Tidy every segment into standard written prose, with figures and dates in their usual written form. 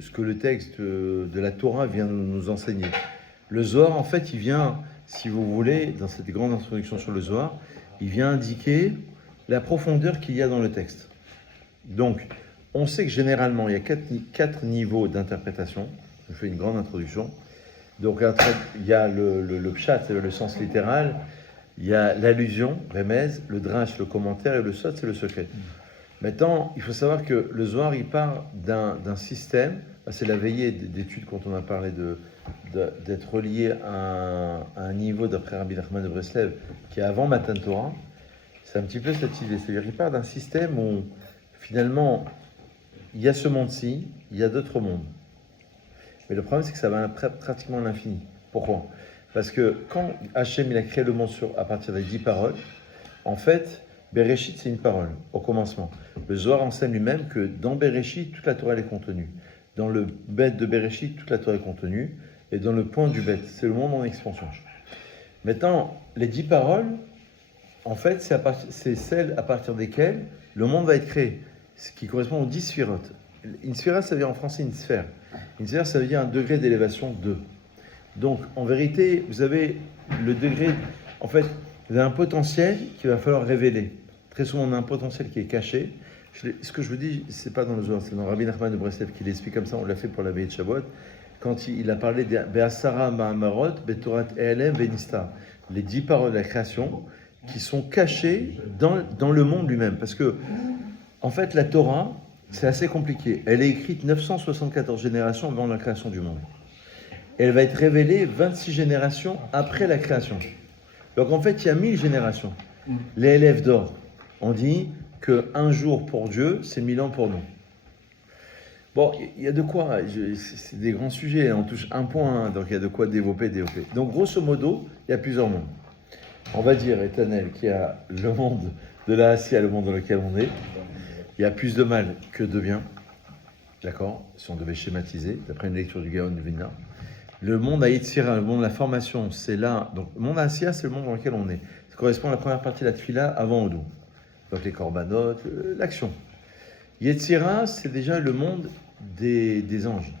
ce que le texte de la Torah vient nous enseigner. Le Zohar, en fait, il vient, si vous voulez, dans cette grande introduction sur le Zohar, il vient indiquer la profondeur qu'il y a dans le texte. Donc, on sait que généralement, il y a quatre niveaux d'interprétation. Je fais une grande introduction. Donc, il y a le pshat, c'est le sens littéral. Il y a l'allusion, remez, le drash, le commentaire, et le sot, c'est le secret. Maintenant, il faut savoir que le Zohar, il part d'un système, c'est la veillée d'études quand on a parlé d'être relié à un niveau d'après Rabbi Nachman de Breslev, qui est avant Matan Torah. C'est un petit peu cette idée, c'est-à-dire qu'il part d'un système où, finalement, il y a ce monde-ci, il y a d'autres mondes. Mais le problème, c'est que ça va pratiquement à l'infini. Pourquoi ? Parce que quand Hachem il a créé le monde à partir des 10 paroles, en fait, Bereshit, c'est une parole, au commencement. Le Zohar enseigne lui-même que dans Bereshit, toute la Torah est contenue. Dans le bête de Bereshit, toute la Torah est contenue. Et dans le point du bête, c'est le monde en expansion. Maintenant, les 10 paroles, en fait, c'est celles à partir desquelles le monde va être créé, ce qui correspond aux 10 sphirotes. Une sphira, ça veut dire en français une sphère. Une sphère, ça veut dire un degré d'élévation 2. Donc, en vérité, vous avez le degré... En fait, vous avez un potentiel qu'il va falloir révéler. Très souvent, on a un potentiel qui est caché. Ce que je vous dis, c'est pas dans le Zohar, c'est dans Rabbi Nachman de Breslev qui l'explique comme ça. On l'a fait pour la veillée de Shavuot. Quand il a parlé de Be'asara Ma'amarot, Betorat Elem Venista, les 10 paroles de la création qui sont cachées dans le monde lui-même. Parce que, en fait, la Torah, c'est assez compliqué. Elle est écrite 974 générations avant la création du monde. Elle va être révélée 26 générations après la création. Donc en fait, il y a 1000 générations. Les élèves d'or, on dit qu'un jour pour Dieu, c'est 1000 ans pour nous. Bon, il y a de quoi, c'est des grands sujets, on touche un point, donc il y a de quoi développer. Donc grosso modo, il y a plusieurs mondes. On va dire, éternel, qu'il y a le monde de la Assia, le monde dans lequel on est. Il y a plus de mal que de bien, d'accord, si on devait schématiser, d'après une lecture du Gaon de Vilna. Le monde à Yetzira, le monde de la formation, c'est là. Donc, le monde à Assia, c'est le monde dans lequel on est. Ça correspond à la première partie de la Tfila avant Odou. Donc, les corbanotes, l'action. Yetzira, c'est déjà le monde des anges.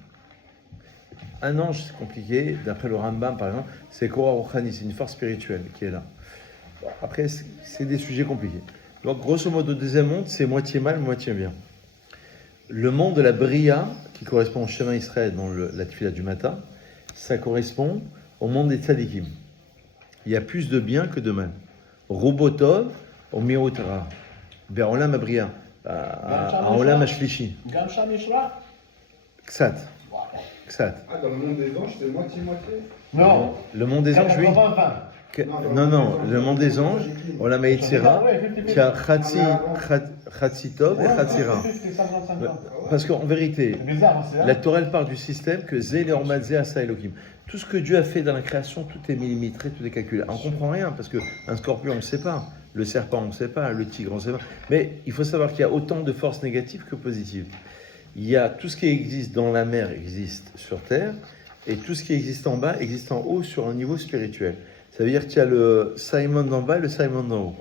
Un ange, c'est compliqué. D'après le Rambam, par exemple, c'est Korah Rochani, c'est une force spirituelle qui est là. Bon, après, c'est des sujets compliqués. Donc, grosso modo, le deuxième monde, c'est moitié mal, moitié bien. Le monde de la Bria, qui correspond au chemin Israël dans la Tfila du matin, ça correspond au monde des tzadikim. Il y a plus de bien que de mal. Robotov, au Mirotara. Be'olam Abria. À Olam Ashlishi. Ksat. Ksat. Ah, dans le monde des anges, c'est moitié-moitié? Non. Le monde des anges, oui. Non, le monde des anges, Olam Yetzira, qui a Khatsi Tov et Khatsi Ra. Parce qu'en vérité, la Torah elle part du système que Zé le Hormat Zé Asa Elohim. Tout ce que Dieu a fait dans la création, tout est millimétré, tout est calculé. On ne comprend rien parce qu'un scorpion, on ne sait pas. Le serpent, on ne sait pas. Le tigre, on ne sait pas. Mais il faut savoir qu'il y a autant de forces négatives que positives. Il y a tout ce qui existe dans la mer existe sur terre et tout ce qui existe en bas existe en haut sur un niveau spirituel. Ça veut dire qu'il y a le Simon d'en bas et le Simon d'en haut.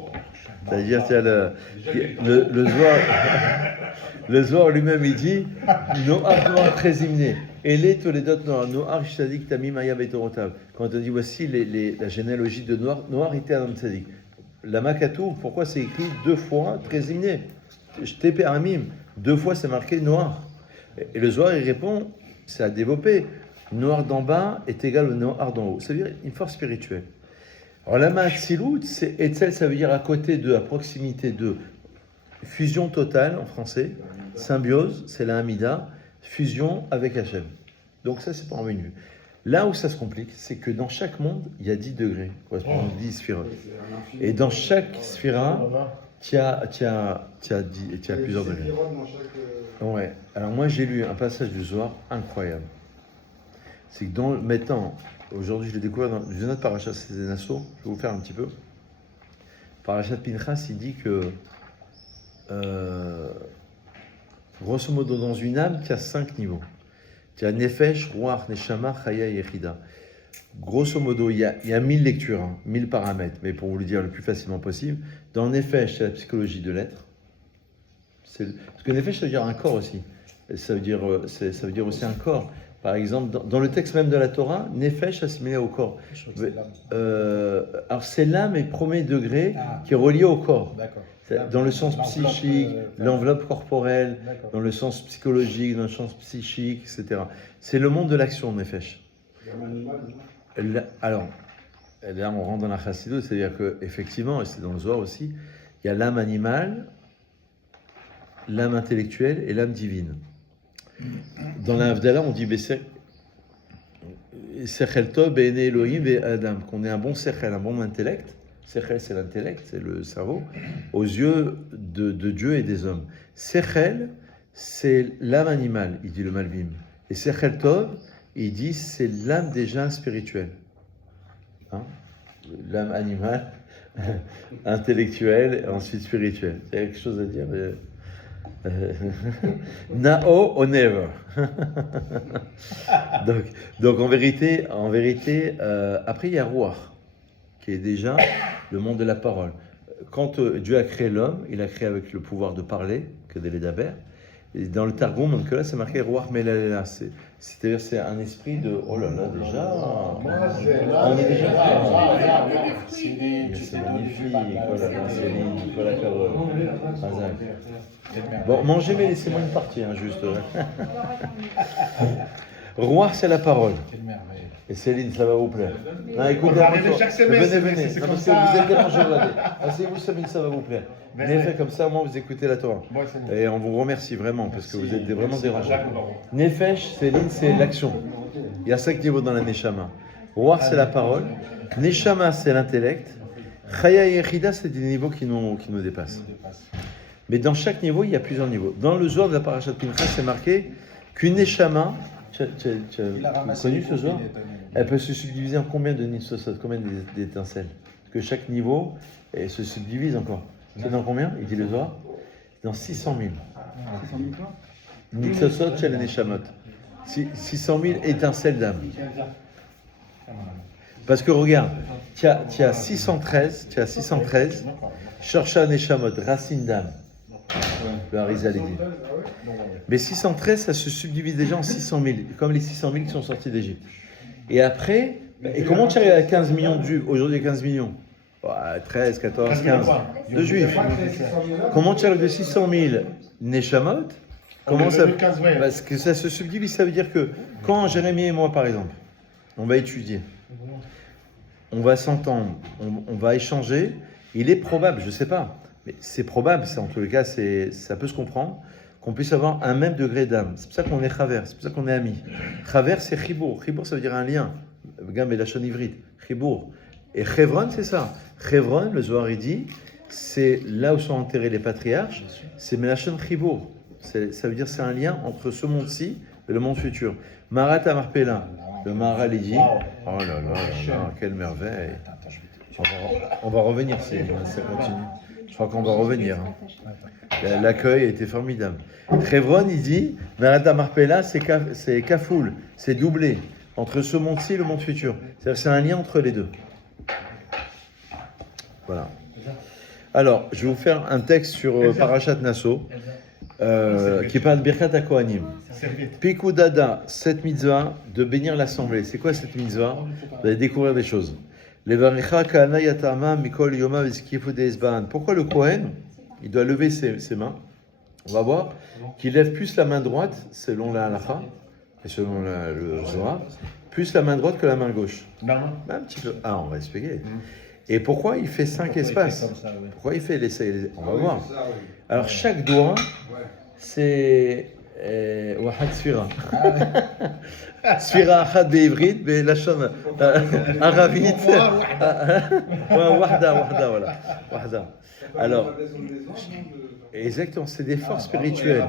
C'est-à-dire qu'il y a le Zohar lui-même, il dit Noach Présimné. Et les Toledot Noach Tzadik Tamim Ayav et Torotav. Quand on dit voici la généalogie de Noach était un homme tzadik. La Makatou, pourquoi c'est écrit 2 fois Présimné? J'tépe Amim. 2 fois c'est marqué Noach. Et le Zohar il répond c'est à développer. Noir d'en bas est égal au noir d'en haut. Ça veut dire une force spirituelle. Alors la Ma'atzilut, c'est Etzel, ça veut dire à côté de, à proximité de. Fusion totale en français. Symbiose, c'est la Hamida. Fusion avec Hachem. Donc ça, c'est pas en vue. Là où ça se complique, c'est que dans chaque monde, il y a 10 degrés, correspondant à 10 sphirotes. Et dans chaque sphira, tu as plusieurs degrés. Ouais. Alors moi, j'ai lu un passage du Zohar incroyable. C'est que maintenant, aujourd'hui, je l'ai découvert dans une autre parachat Sézénasso, je vais vous faire un petit peu. Parachat Pinchas, il dit que, grosso modo, dans une âme, tu as 5 niveaux. Tu as Nefesh, Ruach, Neshama, Chaya et Yechida. Grosso modo, il y a 1000 lectures, 1000 paramètres, mais pour vous le dire le plus facilement possible, dans Nefesh, c'est la psychologie de l'être. Parce que Nefesh, ça veut dire un corps aussi. ça veut dire, ça veut dire aussi un corps. Par exemple, dans le texte même de la Torah, Nefesh assimilé au corps. Alors c'est l'âme et premier degré qui est relié au corps. Dans le sens psychique, l'enveloppe corporelle, dans le sens psychologique, dans le sens psychique, etc. C'est le monde de l'action, Nefesh. Alors, là on rentre dans la chassidut, c'est-à-dire qu'effectivement, et c'est dans le Zohar aussi, il y a l'âme animale, l'âme intellectuelle et l'âme divine. Dans la Havdalah, on dit Sechel Tov Be'ene Elohim Ve'Adam, qu'on ait un bon Sechel, un bon intellect. Sechel, c'est l'intellect, c'est le cerveau, aux yeux de Dieu et des hommes. Sechel, c'est l'âme animale, il dit le Malbim. Et Sechel Tov, il dit c'est l'âme déjà spirituelle. Hein? L'âme animale, intellectuelle, et ensuite spirituelle. Il y a quelque chose à dire Nao or never. donc en vérité, après il y a Ruach, qui est déjà le monde de la parole. Quand Dieu a créé l'homme, il a créé avec le pouvoir de parler, que des Lédaber. Et dans le Targum, donc là, c'est marqué Ruach Melalela. C'est-à-dire, c'est un esprit de. Oh là là, déjà. On est déjà. C'est magnifique. Oh là là, Céline, Nicolas Carole. Bon, mangez, mais laissez-moi une partie, hein, juste. Ruach, c'est la parole. Et Céline, ça va vous plaire. Non, écoutez, venez. Non, parce que vous êtes dérangés, regardez. Asseyez-vous, Céline, ça va vous plaire. Venez, faites comme ça, au moins vous écoutez la Torah. Et on vous remercie vraiment, parce que vous êtes vraiment dérangés. Nefesh, Céline, c'est l'action. Il y a 5 niveaux dans la Neshama. Ruach, c'est la parole. Neshama, c'est l'intellect. Chaya et Yechida, c'est des niveaux qui nous dépassent. Mais dans chaque niveau, il y a plusieurs niveaux. Dans le Zohar de la Parashat Pinchas, c'est marqué qu'une Neshama, tu as connu ce Zohar? Elle peut se subdiviser en combien de nitzosot, combien d'étincelles? Parce que chaque niveau se subdivise encore. C'est dans combien? Il dit le Zohar? Dans 600 000. 600 000 quoi? Nitzosot chez les Neshamot. 600 000 étincelles d'âme. Parce que regarde, tu as 613, Chercha Neshamot, racine d'âme. Le Harizal dit. Mais 613, ça se subdivise déjà en 600 000, comme les 600 000 qui sont sortis d'Égypte. Et après, et comment tu arrives à 15 millions de Juifs? Aujourd'hui, 15 millions. 13, 14, 15 de Juifs. Comment tu arrives de 600 000 Neshamot? Comment ça? Parce que ça se subdivise, ça veut dire que quand Jérémie et moi, par exemple, on va étudier, on va s'entendre, on va échanger, il est probable, je ne sais pas, mais c'est probable, en tous les cas, ça peut se comprendre, qu'on puisse avoir un même degré d'âme. C'est pour ça qu'on est chaver, c'est pour ça qu'on est amis. Chaver, c'est chibour. Chibour, ça veut dire un lien. Gam et la chaîne ivrite. Chibour. Et Chevron, c'est ça. Chevron, le Zohar, il dit, c'est là où sont enterrés les patriarches, c'est Melachon Chibour. Ça veut dire c'est un lien entre ce monde-ci et le monde futur. Marat Amarpela, le Maharal, il dit, oh là là, quelle merveille. On va revenir, ça continue. Je crois qu'on va revenir. Hein. L'accueil a été formidable. Chevron, il dit, Marat Amarpela, c'est kafoul, c'est doublé entre ce monde-ci et le monde futur. C'est-à-dire c'est un lien entre les deux. Voilà. Alors, je vais vous faire un texte sur Parashat Nasso. Qui parle de Birkat HaKohanim. Pikudada, cette mitzvah de bénir l'assemblée. C'est quoi cette mitzvah? Vous allez découvrir des choses. Pourquoi le Kohen, il doit lever ses mains? On va voir qu'il lève plus la main droite, selon la halakha, et selon le Zohar, plus la main droite que la main gauche. Un petit peu. Ah, on va expliquer. Et pourquoi il fait 5 espaces? Pourquoi il fait les... On va voir. Alors, chaque doigt, c'est Wahad Sfira. Sfira Achad be'ivrit, be'lashon aravit. Wahda, voilà. Wahda. Alors, exactement, c'est des forces spirituelles.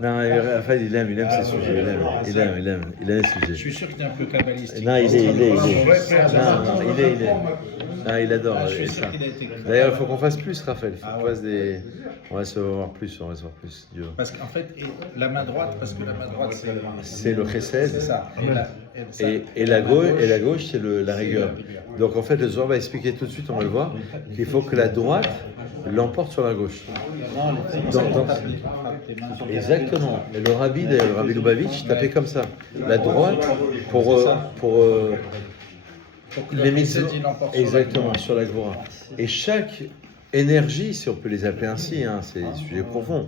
Non, Raphaël, il aime ses sujets. Il aime les sujets. Je suis sûr que tu es un peu kabbaliste. Non, il est. Non, il adore. D'ailleurs, il faut qu'on fasse plus, Raphaël. On va se voir plus. Dieu. Parce qu'en fait, la main droite, c'est... C'est le chesed. C'est ça. et la gauche c'est la rigueur. Donc en fait, le Zohar va expliquer tout de suite, on va le voir, qu'il faut que la droite l'emporte sur la gauche. Exactement. Et le rabbi, d'ailleurs, le rabbi Lubavitch, tapait comme ça. La droite pour les mitzvot. Exactement, sur la Gvora. Et chaque énergie, si on peut les appeler ainsi, hein, c'est un sujet profond.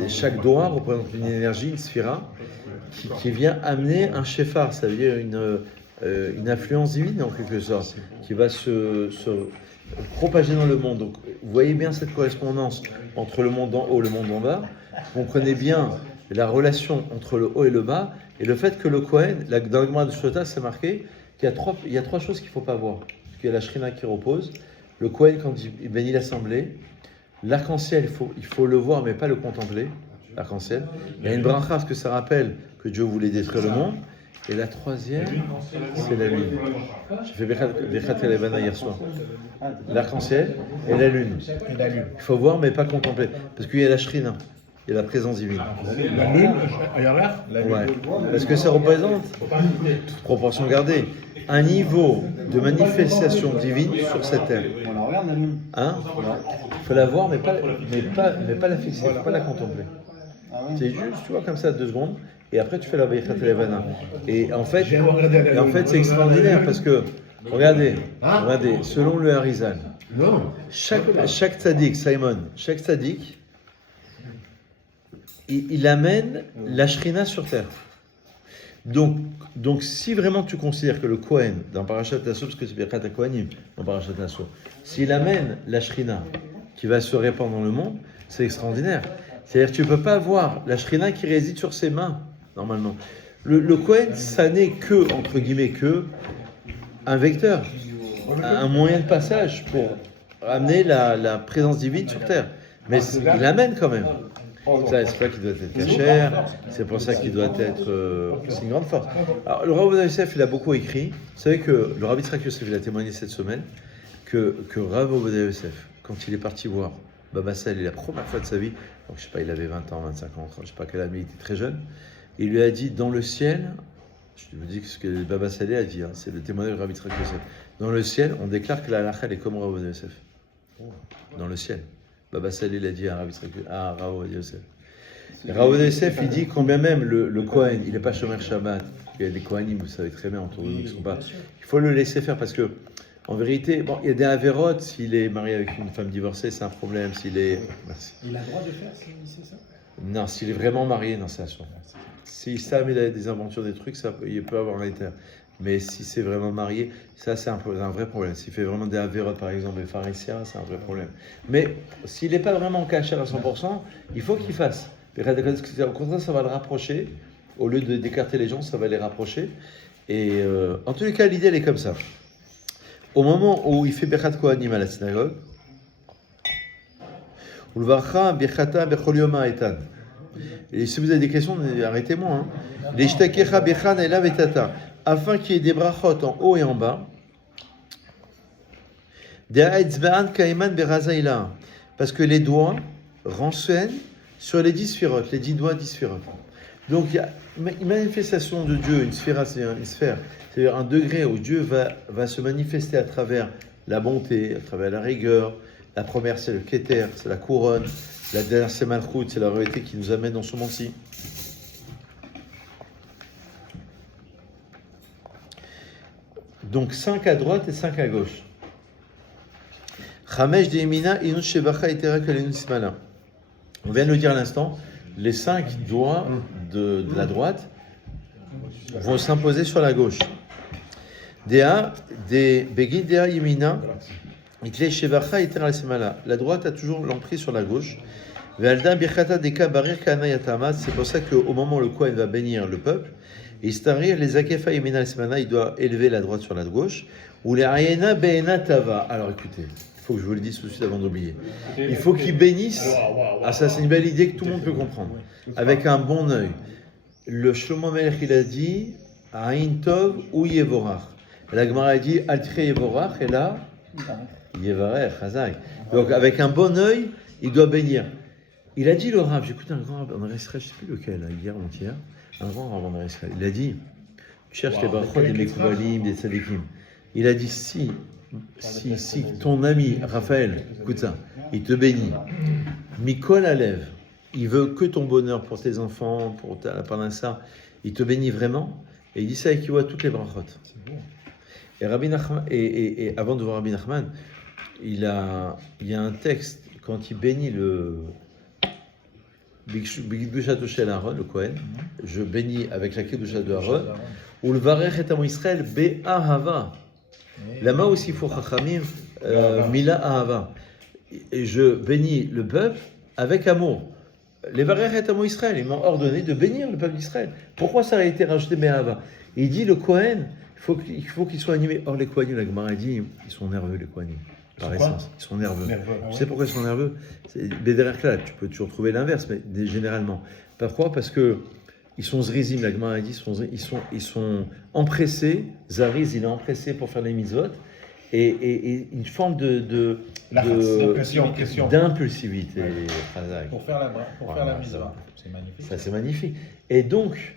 Et chaque doigt représente une énergie, une sphira, qui vient amener un shefar, ça veut dire une influence divine en quelque sorte, qui va se propager dans le monde. Donc, vous voyez bien cette correspondance entre le monde en haut et le monde en bas. Vous comprenez bien la relation entre le haut et le bas, et le fait que le Kohen, dans le Gemara de Shota, c'est marqué qu'il y a trois choses qu'il ne faut pas voir. Il y a la Shrina qui repose, le Kohen quand il bénit l'assemblée, l'arc-en-ciel, il faut le voir mais pas le contempler, l'arc-en-ciel. Il y a une bracha parce que ça rappelle que Dieu voulait détruire le monde. Et la troisième, c'est la lune. J'ai fait Birkat Elevana hier soir. L'arc-en-ciel et la lune. Il faut voir mais pas contempler. Parce qu'il y a la Shrina, il y a la présence divine. La lune, Ouais. Parce que ça représente, toute proportion gardée, un niveau de manifestation divine sur cette terre. On la regarde la lune. Hein? Il faut la voir mais pas la fixer, il ne faut pas la contempler. Ah ouais. C'est juste, tu vois, comme ça, 2 secondes, et après tu fais la Birkat Elevana. Et en fait, c'est extraordinaire parce que, regardez, selon le Harizal, chaque tzaddik, Simon, chaque tzaddik, il amène la Shrina sur terre. Donc, si vraiment tu considères que le Kohen, dans Parashat Naso, parce que c'est Birkat HaKohanim, dans Parashat Naso, s'il amène la Shrina qui va se répandre dans le monde, c'est extraordinaire. C'est-à-dire que tu ne peux pas voir la Shrina qui réside sur ses mains, normalement. Le Kohen, ça n'est que, entre guillemets, un vecteur, un moyen de passage pour amener la présence divine sur terre. Mais il l'amène quand même. C'est pour ça qu'il doit être cachère, c'est pour ça qu'il doit être... c'est une grande force. Alors, le Rav Ovadia Yosef, il a beaucoup écrit. Vous savez que le Rav Yitzhak Yosef, il a témoigné cette semaine que Rav Ovadia Yosef, quand il est parti voir Baba Salé la première fois de sa vie, donc je sais pas, il avait 20 ans, 25 ans, je sais pas quelle année, il était très jeune, il lui a dit, dans le ciel, je vous dis ce que Baba Salé a dit, hein, c'est le témoignage de Rav Yitzhak Yosef, dans le ciel, on déclare que la halakha est comme Rav Ovadia Yosef. Dans le ciel. Baba Salé l'a dit à Rav Ovadia Yosef. Rav Ovadia Yosef, il dit combien même le Kohen, il n'est pas Shomer Shabbat, il y a des Kohanim, vous savez très bien, autour de nous qui sont pas. Il faut le laisser faire parce que, en vérité, bon, il y a des avérotes, s'il est marié avec une femme divorcée, c'est un problème. S'il est. Merci. Il a le droit de faire, c'est ça? Non, s'il est vraiment marié, non, c'est assuré. Si Sam il a des aventures, des trucs, ça, il peut avoir un éther. Mais si c'est vraiment marié, ça c'est un vrai problème. S'il fait vraiment des avérotes, par exemple, des pharisiens, c'est un vrai problème. Mais s'il n'est pas vraiment caché à 100%, il faut qu'il fasse. Au contraire, ça va le rapprocher. Au lieu d'écarter les gens, ça va les rapprocher. Et en tous les cas, l'idée, elle est comme ça. Au moment où il fait Birkat Kohanim à la synagogue, et si vous avez des questions, arrêtez-moi. Hein. Afin qu'il y ait des brachot en haut et en bas. Parce que les doigts renseignent sur les 10 sphirotes, les 10 doigts 10 sphirotes. Donc il y a une manifestation de Dieu, une sphère, c'est-à-dire un degré où Dieu va se manifester à travers la bonté, à travers la rigueur. La première, c'est le Keter, c'est la couronne. La dernière, c'est Malchut, c'est la réalité qui nous amène dans ce monde-ci. Donc 5 à droite et 5 à gauche. Chamesh de Yemina, Inut Shevacha et Terak Alenut Simala. On vient de le dire à l'instant, les 5 doigts de la droite vont s'imposer sur la gauche. Dea, de Begin Dea Yemina, Itle Shevacha et Terak Simala. La droite a toujours l'emprise sur la gauche. Ve'alda Birchata Deka Barir Kana Yatamat. C'est pour ça qu'au moment où le Kohen va bénir le peuple, Istarir les Akefa Yemina Simana, il doit élever la droite sur la gauche. Ou les Ayena Be'ena Tava. Alors écoutez. Il faut que je vous le dise tout de suite avant d'oublier. Il faut qu'ils bénissent. Ah, ça, c'est une belle idée que tout le monde peut comprendre. Avec un bon œil. Le Shlomo Melech, il a dit Aïn Tov ou Yevorach. La Gemara a dit Altre Yevorach, et là, Yevarech, Hazak. Donc, avec un bon œil, il doit bénir. Il a dit le Rav, j'écoute un grand Rav en Israël, je ne sais plus lequel, hier ou hier, un grand Rav en Israël. Il a dit tu cherches les brachot des Mekoubalim, des Tzadikim. Il a dit si ton ami Raphaël, écoute ça, il te bénit, Mikol Alev, il veut que ton bonheur pour tes enfants, pour ta parnassa, il te bénit vraiment, et il dit ça et qu'il voit toutes les brachot. Et Rabbi Nachman, et avant de voir Rabbi Nachman, il y a un texte quand il bénit le Bigdushat Shel Aaron, le Kohen, je bénis avec la Kedusha de Aaron, ou le Varech et Amo Israël Be'ahava. Là-bas aussi il faut Chachamim Mila Ahava. Et je bénis le peuple avec amour. Les Varech et Amo Israël, ils m'ont ordonné de bénir le peuple d'Israël. Pourquoi ça a été rajouté Be'ahava? Il dit le Kohen, il faut qu'il soit animé. Or les Kohanim, la Gemara dit, ils sont nerveux les Kohanim. Par essence, ils sont nerveux. Tu sais pourquoi ils sont nerveux? Derrière là, tu peux toujours trouver l'inverse, mais généralement. Pourquoi? Parce que ils sont zrizim, la Gemara dit, ils sont empressés. Zariz, il est empressé pour faire les mitzvot, et une forme d'impulsivité. Pour faire la mitzvah. C'est magnifique. Ça, c'est magnifique. Et donc,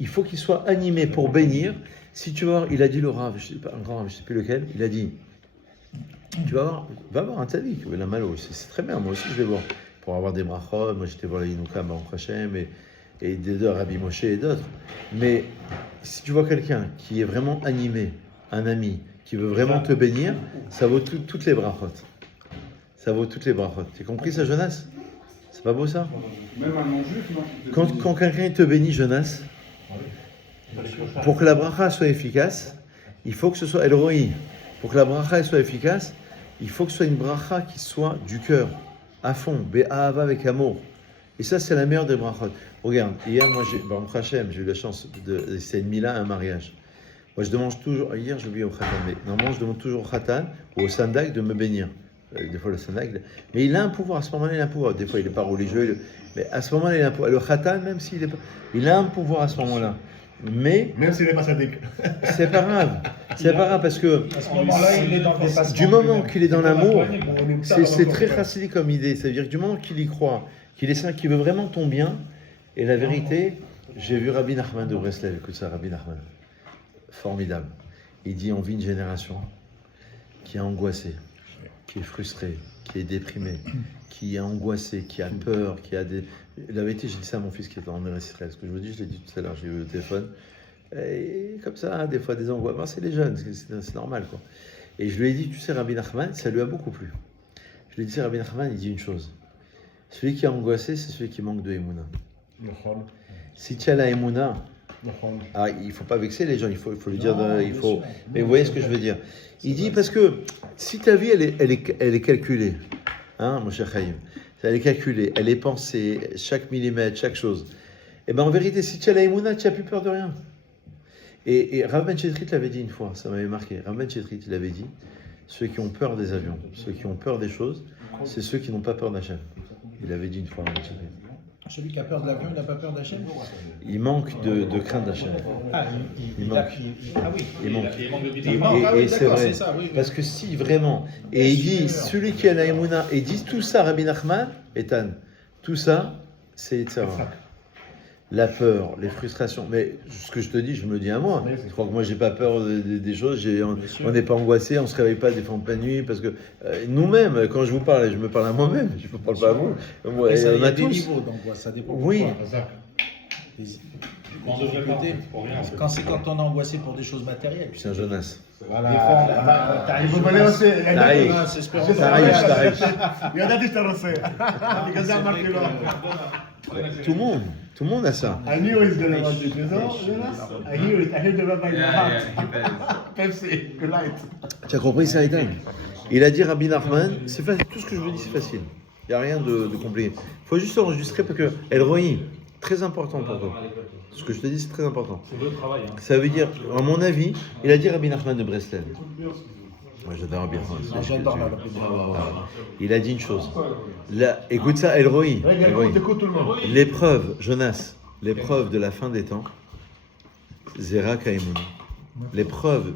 il faut qu'il soit animé pour bénir. Si tu vois, il a dit le Rav, un grand Rav, je ne sais plus lequel, il a dit. Tu vas voir un tzaddik, la malo, c'est très bien, moi aussi je vais voir, pour avoir des brachot, moi j'étais voir la Yinuka, Baruch Hashem, et des deux, Rabbi Moshe et d'autres. Mais si tu vois quelqu'un qui est vraiment animé, un ami, qui veut vraiment te bénir, ça vaut toutes les brachot. Ça vaut toutes les brachot. Tu as compris ça, Jonas? C'est pas beau ça? Même un non-juif, non? Quand quelqu'un te bénit, Jonas, pour que la bracha soit efficace, il faut que ce soit El Roi. Pour que la bracha soit efficace, il faut que ce soit une bracha qui soit du cœur, à fond, Be'ahava avec amour. Et ça, c'est la meilleure des brachot. Regarde, hier, moi, Baruch Hashem, j'ai eu la chance c'est une mila, un mariage. Moi, je demande toujours, hier, j'ai oublié au khatan, mais normalement, je demande toujours au khatan ou au sandak de me bénir. Des fois, le sandak, mais il a un pouvoir, à ce moment-là, il a un pouvoir. Des fois, il n'est pas religieux, mais à ce moment-là, il a un pouvoir. Le khatan, même s'il n'est pas. Il a un pouvoir à ce moment-là. Mais. Même s'il n'est pas sadique. C'est pas grave. C'est pas grave parce que. À ce moment-là, il est dans le dépassement. Du moment qu'il est dans l'amour, c'est très chassidique comme idée. C'est-à-dire que du moment qu'il y croit, qu'il est saint, qu'il veut vraiment ton bien, et la vérité, j'ai vu Rabbi Nachman de Breslev, écoute ça, Rabbi Nachman. Formidable. Il dit on vit une génération qui est angoissée, qui est frustrée, qui est déprimée, qui est angoissée, qui a peur, qui a des. La vérité, j'ai dit ça à mon fils qui est en Israël. Ce que je vous dis, je l'ai dit tout à l'heure, j'ai eu le téléphone. Et comme ça, des fois, des angoisses. Ben, c'est les jeunes, c'est normal, quoi. Et je lui ai dit, tu sais, Rabbi Nachman, ça lui a beaucoup plu. Je lui ai dit, Rabbi Nachman, il dit une chose. Celui qui est angoissé, c'est celui qui manque de Emouna. Si tu as la Emouna, il ne faut pas vexer les gens, il faut lui dire, mais vous voyez ce que je veux dire. Il dit, parce que si ta vie, elle est calculée, hein, mon cher Chaim, elle est calculée, elle est pensée, chaque millimètre, chaque chose. Et bien en vérité, si tu as la Emouna, tu n'as plus peur de rien. Et Rav Ben Chetrit l'avait dit une fois, ça m'avait marqué. Rav Ben Chetrit, il avait dit, ceux qui ont peur des avions, ceux qui ont peur des choses, c'est ceux qui n'ont pas peur d'Hachem. Il avait dit une fois, Rav Ben Chetrit. Celui qui a peur de l'avion, il n'a pas peur d'Hachem? Il manque de crainte d'Hachem. Il manque. Ah oui. Il manque. Ah oui, Et c'est d'accord, vrai. c'est ça, oui. Parce que si vraiment, et il dit, celui qui a la Emouna, et dit tout ça, Rabbi Nachman, Ethan, tout ça, c'est Yitzhara. La peur, les frustrations. Mais ce que je te dis, je me le dis à moi. Je crois que moi, j'ai pas peur des choses. On n'est pas angoissé, on se réveille pas des fois en pleine nuit. Parce que nous-mêmes, quand je vous parle, je me parle à moi-même. Je ne parle pas à vous. Moi, Et ça, il y on a a des tous. niveaux d'angoisse, ça dépend. Oui. On devrait pas pour rien. Quand on est angoissé pour des choses matérielles. C'est un Jonas. Des fois, t'arrives Il faut aller aussi. t'arrives. ידעתי שאתה רוצה. בגלל זה אמרתי לו. Tout le monde a ça. I knew he's gonna want it, you know, Jonas? I hear it. I hear the rabbi in my heart. Pepsi, good light. Tu as compris ça, Ethan? Il a dit Rabbi Nachman, c'est facile, tout ce que je vous dis, c'est facile. Il n'y a rien de compliqué. Il faut juste enregistrer parce que El Roi, très important pour toi. Ce que je te dis, c'est très important. C'est le travail. Ça veut dire, à mon avis, il a dit Rabbi Nachman de Breslev. Moi, j'adore Rabbi Nachman. J'adore la opinion. Il a dit une chose. Là, écoute ça, El Roi. écoute tout le monde. L'épreuve, Jonas, l'épreuve de la fin des temps, Zera Kaimoun. L'épreuve,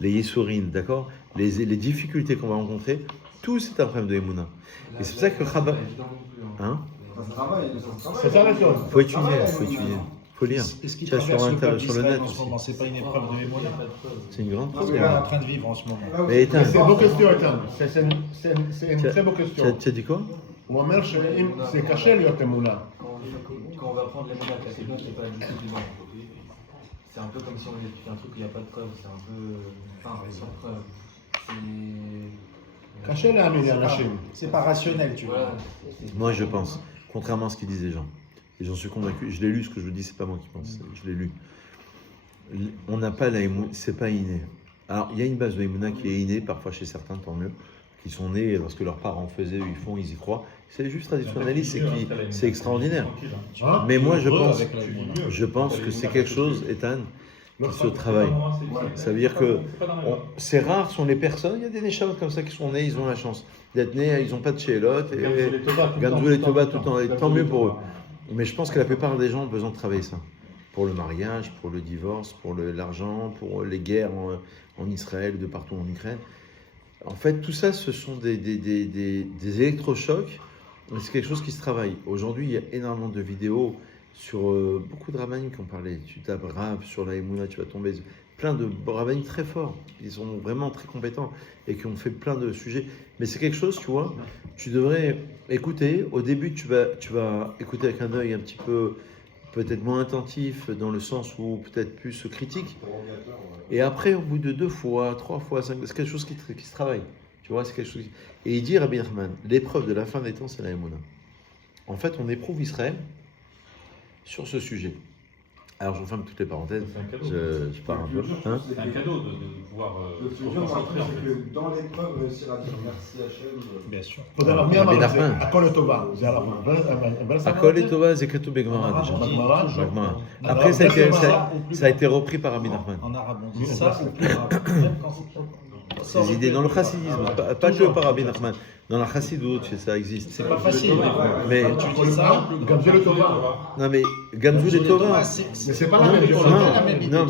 les Yessourines, d'accord, les difficultés qu'on va rencontrer, tout c'est un problème de Emouna. Et c'est pour ça que Rabat. Hein? C'est ça la chose. Faut étudier. faut lire. Est-ce qu'il Tu vois, traverse le peuple sur le d'Israël net en ce aussi. moment? C'est pas une épreuve de mémoire. C'est une grande Ce qu'on est preuve. en train de vivre en ce moment. Mais éteins. C'est une bonne question, Ethan. C'est une très bonne question. Tu as dit quoi? הוא אומר שאם זה קשה להיות אמונה. Quand on va prendre les monades, c'est quelqu'un qui n'est pas habitué du vent. C'est un peu comme si on fait un truc où il n'y a pas de preuve, c'est un peu. Enfin, sans preuve. C'est. קשה להאמין לאנשים. C'est pas rationnel, tu vois. Voilà. Moi, je pense, contrairement à ce qu'ils disent les gens, et j'en suis convaincu, je l'ai lu, ce que je vous dis, c'est pas moi qui pense, je l'ai lu. On n'a pas la émouna, c'est pas inné. Alors, il y a une base de émouna qui est innée, parfois chez certains, tant mieux, qui sont nés parce que leurs parents faisaient, ils font, ils y croient. C'est juste traditionnaliste, c'est extraordinaire. Hein? Mais moi, Avec la- je pense que c'est quelque chose, Ethan, qui se travaille. Ça veut dire que c'est rare sont les personnes, il y a des Neshamot comme ça qui sont nés, ils ont la chance d'être nés, ils n'ont pas de chélotte, et Gamzou et Toba tout le temps, et tant mieux pour eux. Mais je pense que la plupart des gens ont besoin de travailler ça. Pour le mariage, pour le divorce, pour l'argent, pour les guerres en Israël, de partout en Ukraine. En fait, tout ça, ce sont des électrochocs, mais c'est quelque chose qui se travaille. Aujourd'hui, il y a énormément de vidéos sur beaucoup de rabbins qui ont parlé. Tu tapes Rav sur la Emouna, tu vas tomber plein de rabbins très forts. Ils sont vraiment très compétents et qui ont fait plein de sujets. Mais c'est quelque chose, tu vois, tu devrais écouter. Au début, tu vas écouter avec un œil un petit peu, peut-être moins attentif, dans le sens où peut-être plus critique. Et après, au bout de 2 fois, 3 fois, 5, c'est quelque chose qui se travaille. Tu vois, c'est quelque chose. Et il dit Rabbi Nachman, l'épreuve de la fin des temps, c'est la Emouna. En fait, on éprouve Israël sur ce sujet. Alors, je ferme toutes les parenthèses. Je pars un peu. Hein, C'est un cadeau de pouvoir Le plus se dur, concentrer en c'est fait. que dans l'épreuve, réussir à dire merci Hachem. Bien sûr. תודה רבה. מי אמר את זה? נחמן. הכל לטובה. זה על הברסה? Akol et Tova, c'est Ketou Begmara déjà. בגמרא? Begmara. Alors, Après, ça ça, a été repris par Rabbi Nachman. En arabe, on dit ça au plus arabe. Même quand c'est- Ces idées dans le chassidisme, pas que par Rabbi Nachman. Dans la chassidoute, ça existe. C'est pas facile. Mais, Quand tu dis ça, גם זה לטובה. non mais, Gamzou et Tova. Mais c'est pas la même chose. Non,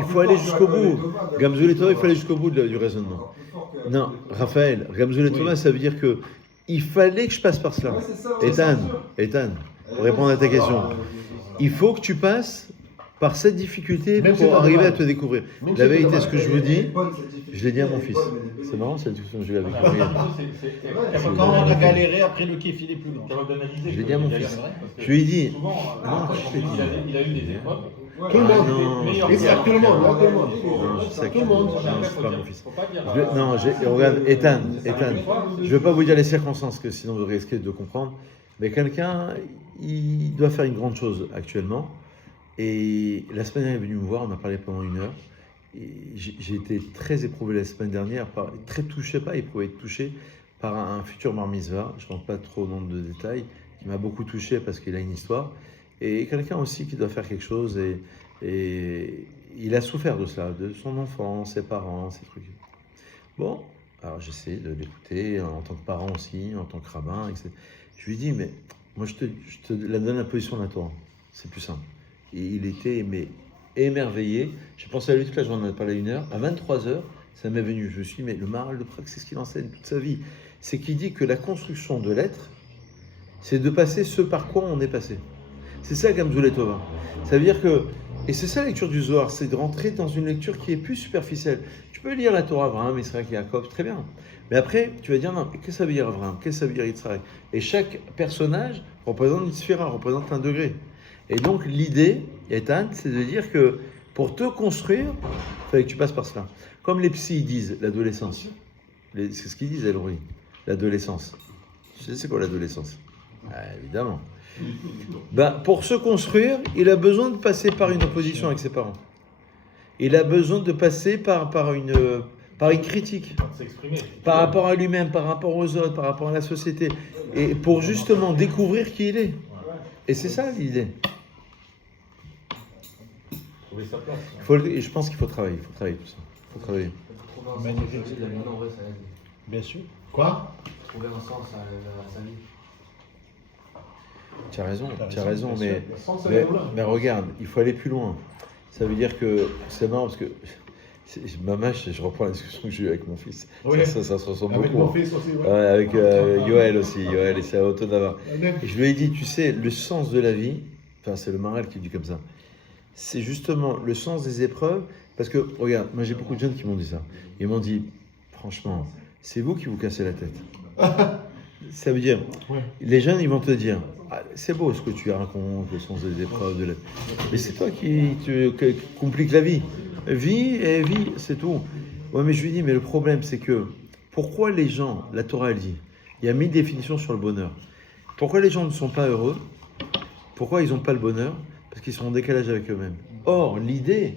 il faut aller jusqu'au bout. Gamzou et Tova, il faut aller jusqu'au bout du raisonnement. Non, Raphaël, Gamzou et Tova, ça veut dire que il fallait que je passe par cela. Ethan, pour répondre à ta question, il faut que tu passes par cette difficulté Même si pour t'as arriver des à mal. te découvrir. Même si La t'as vérité, des ce que je vous dis, je l'ai dit à mon fils. C'est marrant cette discussion que j'ai eue avec lui. quand on a galéré, après le kiff, il est plus grand. Je l'ai dit à mon fils. Je lui ai dit, Souvent, non, je l'ai dit. il a eu des épreuves. Tout le Ah, monde. non, meilleur je Et l'ai c'est dit. tout le monde. Tout le monde. Non, je sais Tout le monde. Non, c'est pas mon fils. Faut pas dire. Non, regarde, Ethan, je ne veux pas vous dire les circonstances, que sinon vous risquez de comprendre, mais quelqu'un, il doit faire une grande chose actuellement, et la semaine dernière, il est venu me voir, on a parlé pendant 1 heure, et j'ai été très éprouvé la semaine dernière, très touché, pas éprouvé, touché par un futur bar mitzvah, je ne rentre pas trop dans de détails, qui m'a beaucoup touché parce qu'il a une histoire, et quelqu'un aussi qui doit faire quelque chose, et il a souffert de cela, de son enfant, ses parents, ces trucs. Bon, alors j'essaie de l'écouter en tant que parent aussi, en tant que rabbin, etc. Je lui dis, mais moi je te la donne la position de la Torah, c'est plus simple. Et il était émerveillé. J'ai pensé à lui toute la journée, on a parlé 1 heure. À 23h, ça m'est venu. Je me suis dit, mais le Maharal de Prague, c'est ce qu'il enseigne toute sa vie. C'est qu'il dit que la construction de l'être, c'est de passer ce par quoi on est passé. C'est ça, Gamzou et Tova. Ça veut dire que, et c'est ça la lecture du Zohar, c'est de rentrer dans une lecture qui est plus superficielle. Tu peux lire la Torah, Abraham, Israël, Jacob, très bien. Mais après, tu vas dire, non, qu'est-ce que ça veut dire Abraham? Qu'est-ce que ça veut dire Israël? Et chaque personnage représente une sphère, représente un degré. Et donc, l'idée, Ethan, c'est de dire que pour te construire, il fallait que tu passes par cela. Comme les psys disent, l'adolescence. C'est ce qu'ils disent, Elroy. L'adolescence. Tu sais, c'est quoi l'adolescence? Évidemment. Pour se construire, il a besoin de passer par une opposition avec ses parents. Il a besoin de passer par une critique. S'exprimer. Par rapport à lui-même, par rapport aux autres, par rapport à la société. Et pour justement découvrir qui il est. Et c'est ça l'idée. Trouver sa place. Je pense qu'il faut travailler tout ça. Il faut travailler. Trouver un sens Magnifique. à sa vie, la Emouna, en vrai, ça aide. Bien sûr. Quoi? Trouver un sens à sa vie. Tu as raison, bien mais, sûr. mais regarde, il faut aller plus loin. Ça veut dire que c'est marrant parce que je reprends la discussion que j'ai eue avec mon fils. Oui. Ça se ressemble Avec beaucoup. mon fils aussi. Ouais, avec Yoël aussi, Yoël et c'est à Autonava. Ouais. Et je lui ai dit, tu sais, le sens de la vie, enfin c'est le Maharal qui dit comme ça, c'est justement le sens des épreuves. Parce que, regarde, moi j'ai beaucoup de jeunes qui m'ont dit ça. Ils m'ont dit, franchement, c'est vous qui vous cassez la tête. Ça veut dire, les jeunes, ils vont te dire, ah, c'est beau ce que tu racontes, le sens des épreuves, mais c'est toi qui complique la vie. Vis et vis, c'est tout. Ouais, mais je lui dis, mais le problème, c'est que, pourquoi les gens, la Torah, elle dit, il y a 1000 définitions sur le bonheur. Pourquoi les gens ne sont pas heureux? Pourquoi ils n'ont pas le bonheur? Parce qu'ils sont en décalage avec eux-mêmes. Or, l'idée,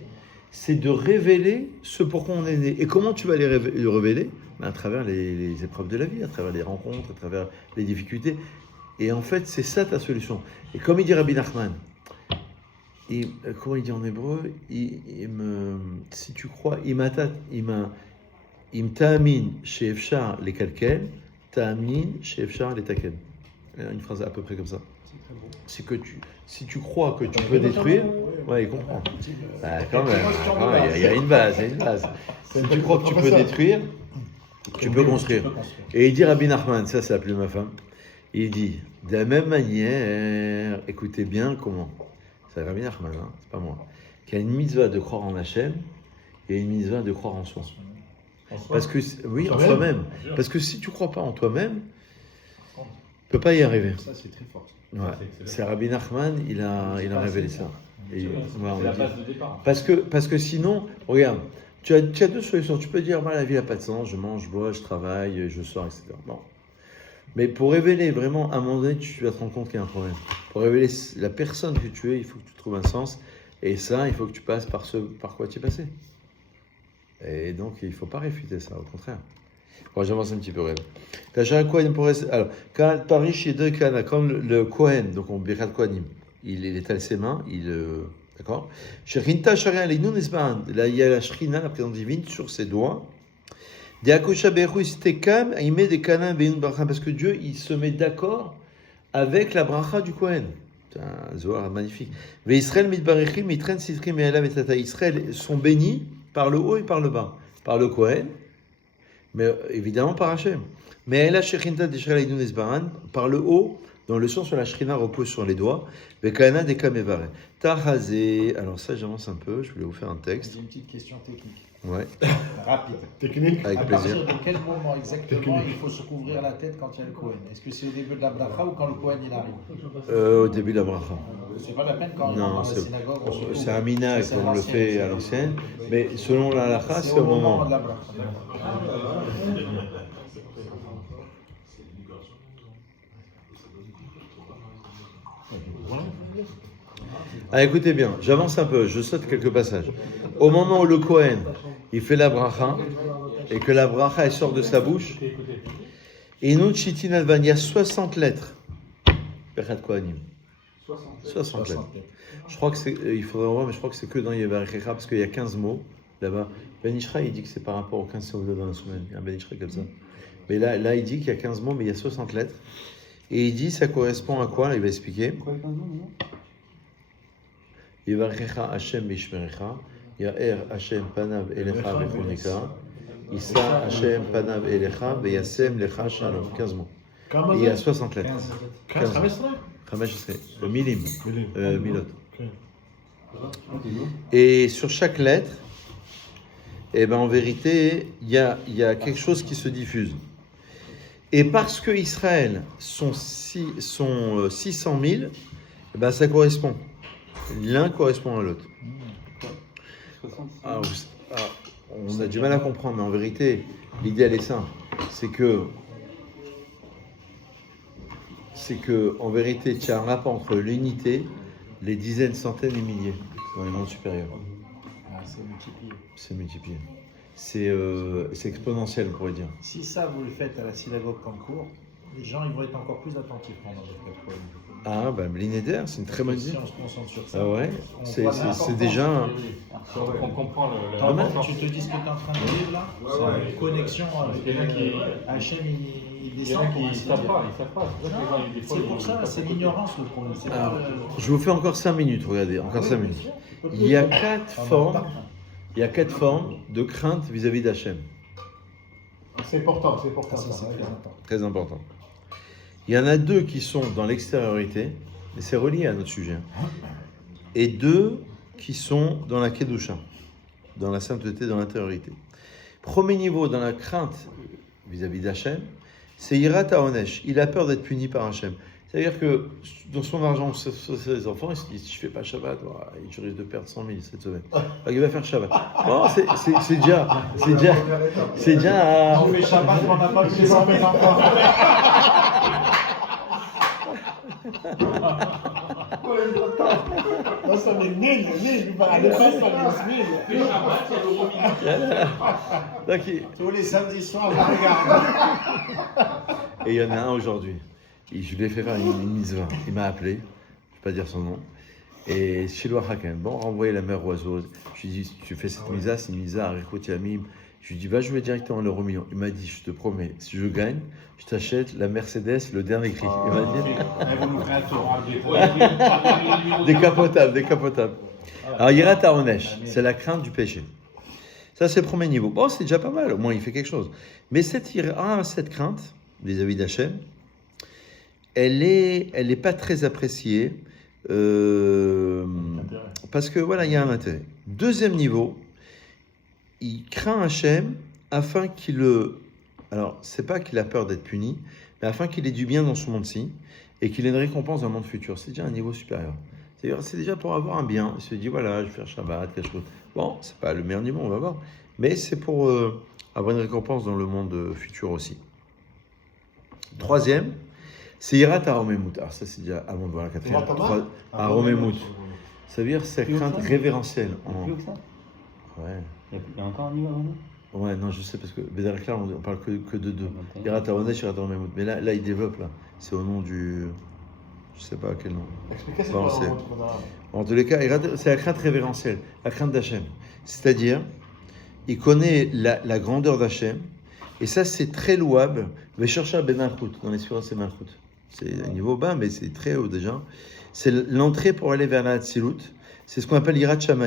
c'est de révéler ce pourquoi on est né. Et comment tu vas le révéler? À travers les épreuves de la vie, à travers les rencontres, à travers les difficultés. Et en fait, c'est ça ta solution. Et comme il dit Rabbi Nachman, comment il dit en hébreu, si tu crois, im ta'amin she'efshar les kalkel, ta'amin she'efshar les taken. Une phrase à peu près comme ça. C'est que si tu crois que tu peux détruire, ouais, il comprend. Quand même, il y a une base, Si tu crois que tu peux détruire, tu peux construire. Et il dit Rabbi Nachman, ça c'est appelé ma femme, il dit, de la même manière, écoutez bien comment, c'est Rabbi Nachman, hein, c'est pas moi, qu'il y a une mitzvah de croire en Hachem et une mitzvah de croire en soi. Parce que, oui, en soi-même. Parce que si tu ne crois pas en toi-même, tu ne peux pas y arriver. Ça, c'est très fort. Ouais. C'est Rabbi Nachman, il a révélé ça. Et, C'est la base de départ. parce que sinon, regarde, tu as deux solutions. Tu peux dire, la vie n'a pas de sens, je mange, je bois, je travaille, je sors, etc. Non. Mais pour révéler vraiment, à un moment donné, tu vas te rendre compte qu'il y a un problème. Pour révéler la personne que tu es, il faut que tu trouves un sens. Et ça, il faut que tu passes par quoi tu es passé. Et donc, il ne faut pas réfuter ça, au contraire. Bon, j'avance un petit peu, Rêve. Alors, quand Paris chez deux Kana, comme le Kohen, donc on Birkat Kohanim, il étale ses mains, d'accord. Chez Rinta Sharia Leinoun Esban, là il y a la Shrina, la présence divine, sur ses doigts. Diakosha Beru Istekam, il met des Kana Bein Bracha, parce que Dieu, il se met d'accord avec la Bracha du Kohen. C'est un Zohar magnifique. Ve Israël Mitbarechim, Mitren Sitrim et Elav et Tata. Israël sont bénis par le haut et par le bas. Par le Kohen, mais évidemment par Hachem. Mais elle a Shechinta d'Israël Eidun Esbaran, par le haut, dans le sens où la Shrina repose sur les doigts, Vekana de Kamevare. Tahazé, alors ça j'avance un peu, je voulais vous faire un texte. J'ai une petite question technique. Ouais, Rapide. Technique. avec À plaisir. partir de quel moment exactement il faut se couvrir la tête quand il y a le Kohen? Est-ce que c'est au début de la bracha ou quand le Kohen il arrive? Au début de la bracha. C'est pas la peine quand il Non, rentre dans la synagogue. on se couvre. c'est un minag C'est comme on le l'ancienne, fait à c'est- l'ancienne, mais selon la halakha, C'est c'est au au moment moment. de la bracha. Ah, écoutez bien, j'avance un peu, je saute quelques passages. Au moment où le Kohen, il fait la bracha, et que la bracha elle sort de sa bouche, et nous, Chitin Alvan, il y a 60 lettres. Birkat Kohanim. 60 lettres. Je crois que c'est, il faudrait voir, mais je crois que c'est que dans Yevarechecha, parce qu'il y a 15 mots là-bas. Ben Ishra, il dit que c'est par rapport aux 15 Seudah dans la semaine. Il y a un Ben Ishra comme ça. Mais là, il dit qu'il y a 15 mots, mais il y a 60 lettres. Et il dit, ça correspond à quoi? Il va expliquer. Yevarechecha Hashem Mishmerecha, Ya'er Hashem Panav Elecha Vechonika, Issa Hashem Panav Elecha, Veyasem Lecha Shalom. 15 mots. Et il y a 60 lettres. 15. 15, c'est milim, milot. Et sur chaque lettre, eh ben, en vérité, il y a quelque chose qui se diffuse. Et parce que Israël sont 600 000, eh ben, ça correspond. L'un correspond à l'autre. Alors, on a du mal à comprendre, mais en vérité, l'idée, elle est simple. C'est que, en vérité, tu as un rapport entre l'unité, les dizaines, centaines et milliers dans les mondes supérieurs. Ah, c'est multiplié. C'est multiplié. C'est exponentiel, on pourrait dire. Si ça, vous le faites à la synagogue comme cours, les gens ils vont être encore plus attentifs pendant le Kohen. Ah, ben, l'Inéder, c'est une très bonne Si idée. on se concentre sur ça, Ah ouais, on c'est voit l'importance. déjà. On comprend Tu te dis ce que tu es en train de vivre là, c'est une connexion avec Il y en a qui- Hachem, il Il y en descend a pour qui ne ainsi savent dire. pas, ils savent pas. C'est pour ça que les gens, des fois, C'est pour ils- ça, ils c'est passent l'ignorance le problème. C'est pas Je vous fais encore 5 minutes, regardez, encore 5 minutes. Il y a 4 formes, de crainte vis-à-vis d'Hachem. C'est important, c'est important. Ça, c'est très important. Très important. Il y en a 2 qui sont dans l'extériorité, et c'est relié à notre sujet. Et 2 qui sont dans la Kedusha, dans la sainteté, dans l'intériorité. Premier niveau dans la crainte vis-à-vis d'Hachem, c'est Yirat HaOnesh. Il a peur d'être puni par Hachem. C'est-à-dire que dans son argent, ses enfants, il se dit, si je ne fais pas Shabbat, je risque de perdre 100 000 cette semaine. Donc il va faire Shabbat. Bon, c'est déjà On fait Shabbat, on n'a pas tué 100 000 enfants. Nossa menina, Tous les samedis soirs, on regarde. Et il y en a un aujourd'hui. Je lui ai fait faire une mitzvah. Il m'a appelé, je ne vais pas dire son nom. Et Shiloh Hakem, bon, renvoyer la mère oiseau. Je lui ai dit, tu fais cette mitzvah, c'est une mitzvah à Rikot Yamim. Je lui ai dit, va jouer directement à l'euro million. Il m'a dit, je te promets, si je gagne, je t'achète la Mercedes, le dernier cri. Il m'a dit. Décapotable. Alors, Yirat HaOnesh, c'est la crainte du péché. Ça, c'est le premier niveau. Bon, c'est déjà pas mal, au moins il fait quelque chose. Mais cette crainte vis-à-vis d'Hachem, elle est pas très appréciée parce que voilà, il y a un intérêt. Deuxième niveau, il craint Hachem afin qu'il alors c'est pas qu'il a peur d'être puni, mais afin qu'il ait du bien dans ce monde-ci et qu'il ait une récompense dans le monde futur. C'est déjà un niveau supérieur. C'est déjà pour avoir un bien. Il se dit voilà, je vais faire Shabbat, quelque chose. Bon, c'est pas le meilleur niveau, on va voir, mais c'est pour avoir une récompense dans le monde futur aussi. Troisième, c'est Yirat HaRomemut. Alors ça c'est déjà avant de voir la quatrième. HaRomemut. Ça veut dire cette crainte révérentielle. Plus que ça. Ouais. Il y a encore un niveau avant. Ouais, non, je sais parce que Bédard là, on parle que de deux. Yirat HaOnesh, Yirat HaRomemut. Mais là, il développe là. C'est au nom du, je sais pas quel nom. Expliquez, c'est Bon, quoi en tous les cas, c'est la crainte révérentielle, la crainte d'Hachem. C'est-à-dire, il connaît la grandeur d'Hachem. Et ça, c'est très louable. Va chercher à Benachut, dans les suras, c'est Malchut. C'est un niveau bas, mais c'est très haut déjà. C'est l'entrée pour aller vers la Hatzilut. C'est ce qu'on appelle Yirat Shamayim.